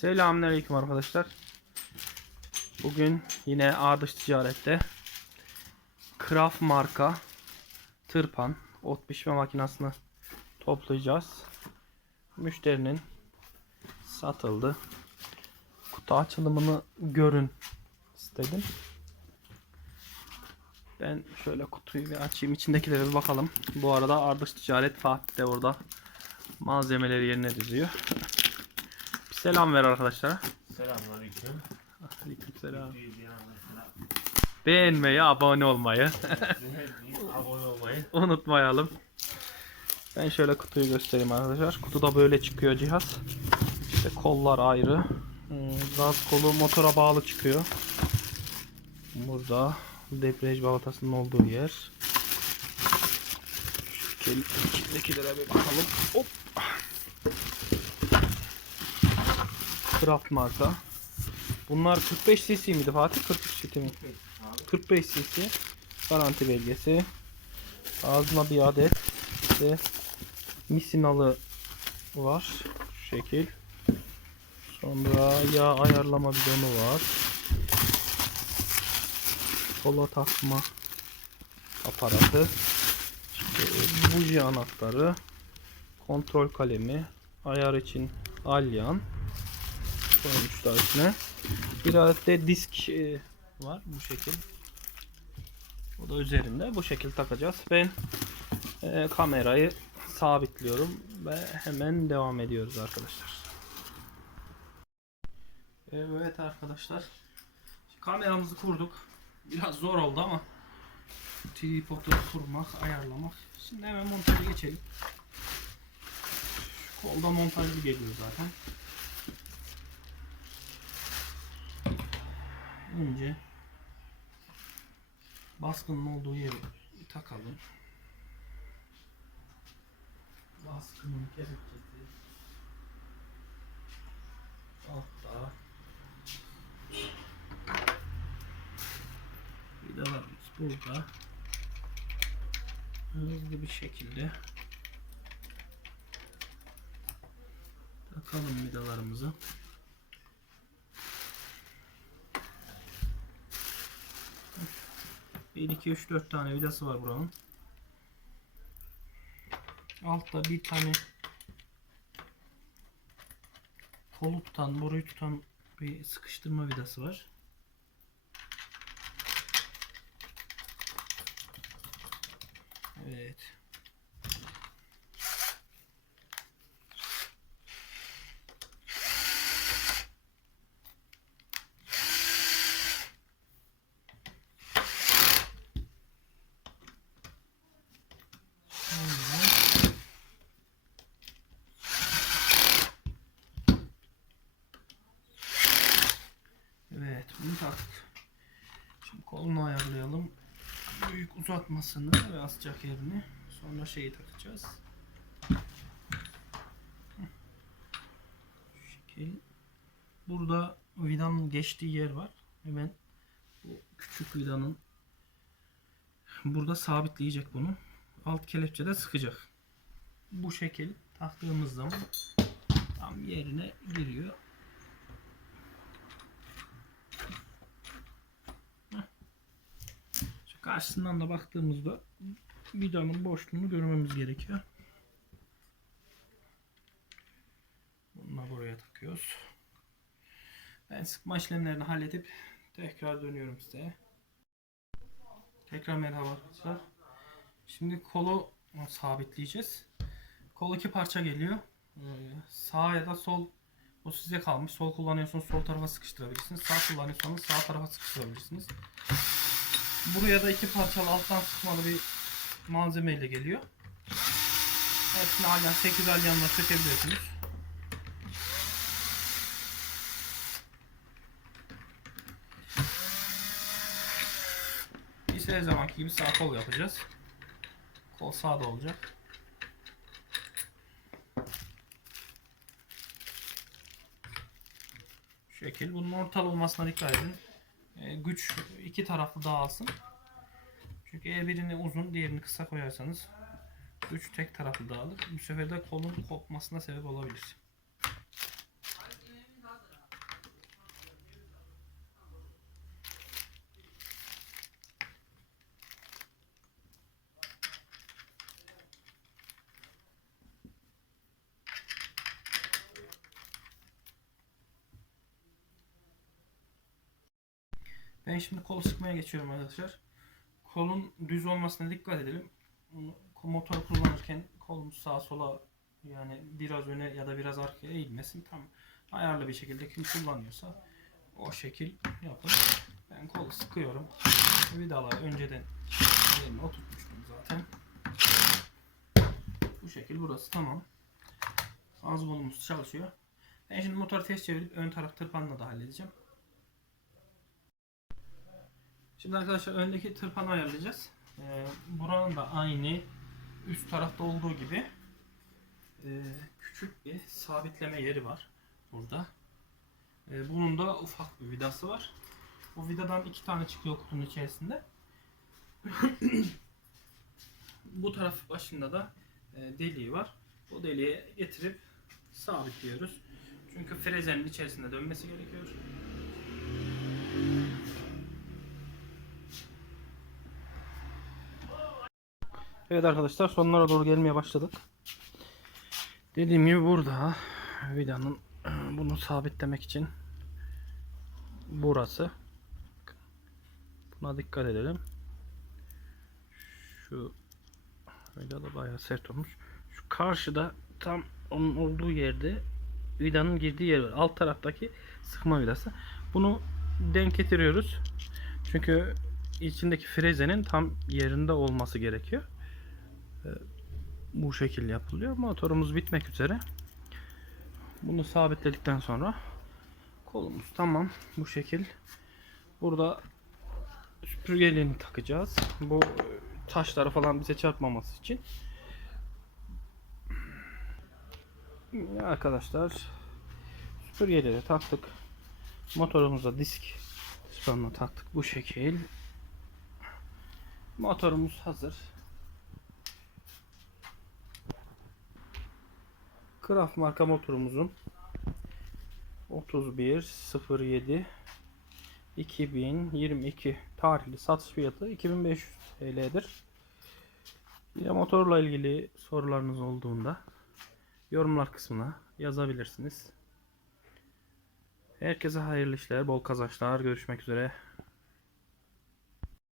Selamünaleyküm arkadaşlar. Bugün yine ağ dış ticarette Kraft marka tırpan ot biçme makinesini toplayacağız. Müşterinin satıldı. Kutu açılımını görün istedim. Ben şöyle kutuyu bir açayım. içindekilere bir bakalım. Bu arada Ardış Ticaret Fatih de orada malzemeleri yerine diziyor. Selam ver arkadaşlara. Selamünaleyküm. Aleykümselam. Beğenmeyi, abone olmayı abone olmayı. unutmayalım. Ben şöyle kutuyu göstereyim arkadaşlar. Kutuda böyle çıkıyor cihaz. İşte kollar ayrı. Hmm, Gaz kolu motora bağlı çıkıyor. Burada debriyaj balatasının olduğu yer. Şu içindekilere bir bakalım. Hop. Kraft marka. Bunlar 45 cc miydi Fatih? 43 cc mi? 45 cc. Garanti belgesi. Ağzına bir adet işte misinalı var. Şu şekil. Sonra yağ ayarlama bidonu var. Kola takma aparatı. İşte buji anahtarı. Kontrol kalemi. Ayar için alyan. Koymuşlar içine. Bir adet de disk e, var bu şekil. Bu da üzerinde bu şekil takacağız. Ben e, kamerayı sabitliyorum ve hemen devam ediyoruz arkadaşlar. Evet arkadaşlar. Kameramızı kurduk. Biraz zor oldu ama tripodu kurmak, ayarlamak. Şimdi hemen montaja geçelim. Şu kolda montajlı geliyor zaten. Önce baskının olduğu yeri takalım. Baskının kelepçesi altta. Vidalarımız burada. Hızlı bir şekilde takalım vidalarımızı. 1, 2, 3, 4 tane vidası var buranın. Altta bir tane kolu tutan, boruyu tutan bir sıkıştırma vidası var. Evet. Evet, bunu taktık. Şimdi kolunu ayarlayalım. Büyük uzatmasını ve asacak yerini. Sonra şeyi takacağız. Şu şekil. Burada vidanın geçtiği yer var. Hemen bu küçük vidanın burada sabitleyecek bunu. Alt kelepçe de sıkacak. Bu şekil taktığımız zaman tam yerine giriyor. Karşısından da baktığımızda vidanın boşluğunu görmemiz gerekiyor. Bunu buraya takıyoruz. Ben sıkma işlemlerini halledip tekrar dönüyorum size. Tekrar merhaba arkadaşlar. Şimdi kolu sabitleyeceğiz. Kol iki parça geliyor. Ee, sağ ya da sol o size kalmış. Sol kullanıyorsanız sol tarafa sıkıştırabilirsiniz. Sağ kullanıyorsanız sağ tarafa sıkıştırabilirsiniz. Buraya da iki parçalı alttan sıkmalı bir malzeme ile geliyor. Hepsini alyan 8 alyanla sökebilirsiniz. Biz her zamanki gibi sağ kol yapacağız. Kol sağda olacak. Şekil. Bunun ortalı olmasına dikkat edin. Ee, güç iki taraflı dağılsın. Çünkü eğer birini uzun diğerini kısa koyarsanız güç tek taraflı dağılır. Bu sefer de kolun kopmasına sebep olabilir. Ben şimdi kol sıkmaya geçiyorum arkadaşlar. Kolun düz olmasına dikkat edelim. Motor kullanırken kolumuz sağa sola yani biraz öne ya da biraz arkaya eğilmesin. Tam ayarlı bir şekilde kim kullanıyorsa o şekil yapın. Ben kolu sıkıyorum. Vidaları önceden yerine oturtmuştum zaten. Bu şekil burası tamam. Ağız kolumuz çalışıyor. Ben şimdi motoru ters çevirip ön taraf tırpanla da halledeceğim. Şimdi arkadaşlar öndeki tırpanı ayarlayacağız. Ee, buranın da aynı üst tarafta olduğu gibi e, küçük bir sabitleme yeri var burada. E, bunun da ufak bir vidası var. Bu vidadan iki tane çıkıyor kutunun içerisinde. Bu taraf başında da e, deliği var. O deliğe getirip sabitliyoruz. Çünkü frezenin içerisinde dönmesi gerekiyor. Evet arkadaşlar sonlara doğru gelmeye başladık. Dediğim gibi burada vidanın bunu sabitlemek için burası. Buna dikkat edelim. Şu vida da bayağı sert olmuş. Şu karşıda tam onun olduğu yerde vidanın girdiği yer var. Alt taraftaki sıkma vidası. Bunu denk getiriyoruz. Çünkü içindeki frezenin tam yerinde olması gerekiyor. Bu şekil yapılıyor. Motorumuz bitmek üzere. Bunu sabitledikten sonra kolumuz tamam. Bu şekil. Burada süpürgeliğini takacağız. Bu taşları falan bize çarpmaması için. Arkadaşlar süpürgeleri taktık. Motorumuza disk spanını taktık bu şekil. Motorumuz hazır. Craft marka motorumuzun 3107 2022 tarihli satış fiyatı 2500 TL'dir. Yine motorla ilgili sorularınız olduğunda yorumlar kısmına yazabilirsiniz. Herkese hayırlı işler, bol kazançlar. Görüşmek üzere.